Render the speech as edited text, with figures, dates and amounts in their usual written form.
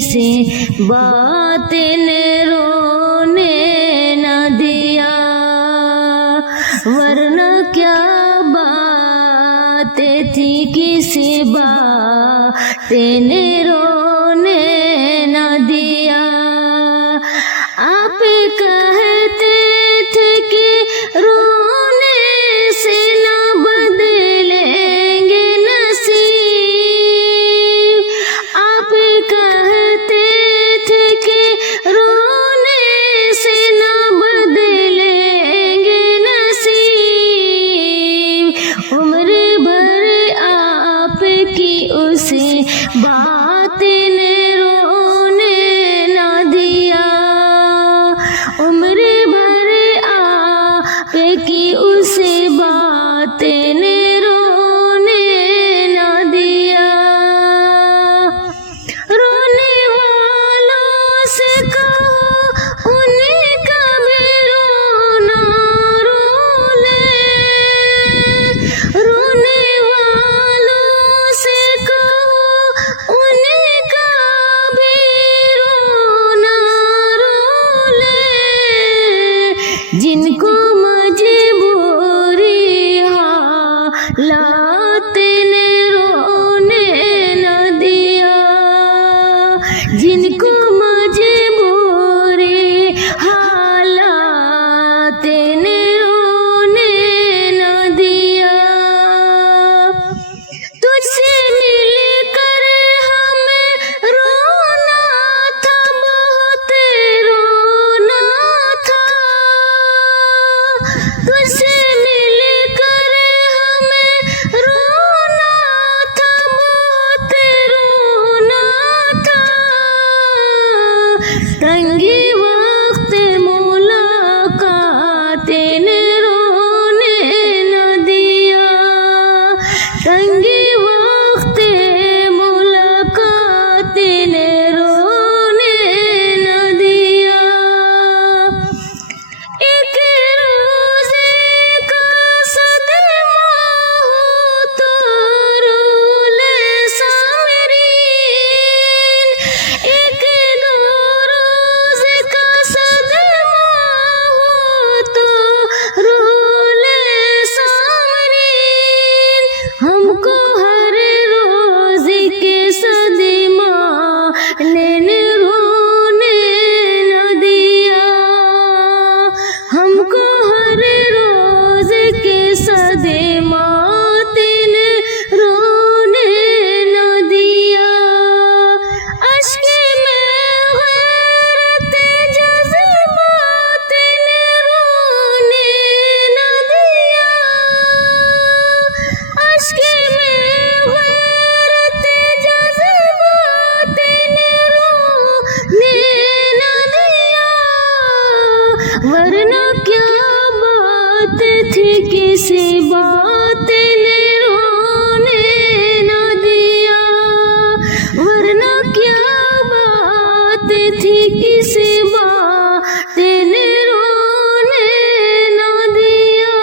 किसी बात ने रोने न दिया, वरना क्या बातें थी किसी बात ने रोने न दिया। आप कहते थे कि रोने से न बदलेंगे नसीब, आप कहते थे कि रोने से न बदलेंगे नसीब। उम्र भर आपकी उसी बात ने रोने न दिया, उम्र भर आपकी उसी बात ने रोने न दिया। रोने वालों से कहो उन्हें कभी रोना रो ले, रोने वालों से कहो उन्हें कभी रोना रो ले, जिनको मजबूरी हालात ने रोने न दिया, जिनको मजबूरी हालात ने रोने न दिया। तुझसे मिलकर हमें रोना था, बहुत रोना था, तुझसे मिलकर हमें रोना था, बहुत रोना था। तंगी वक्त मुलाकात ने रोने न दिया, तंगी वक्त मुलाकात ने रोने न दिया। एक रोज़े का सदमा हो तो रोले सामरीन, एक दो रोज़े का सदमा हो तो रोले सामरीन। हमको हर रोज़ के सदमा ने रोने न दिया, हमको हर रोज़ के सदमा ने रोने न दिया। अश्क में गैरत जज़्बात ने रोने न दिया, अश्क में गैरत जज़्बात ने रोने न दिया, वरना क्या बात थी किसी बात ने रोने न दिया, वरना क्या बात थी किसी बात ने रोने न दिया।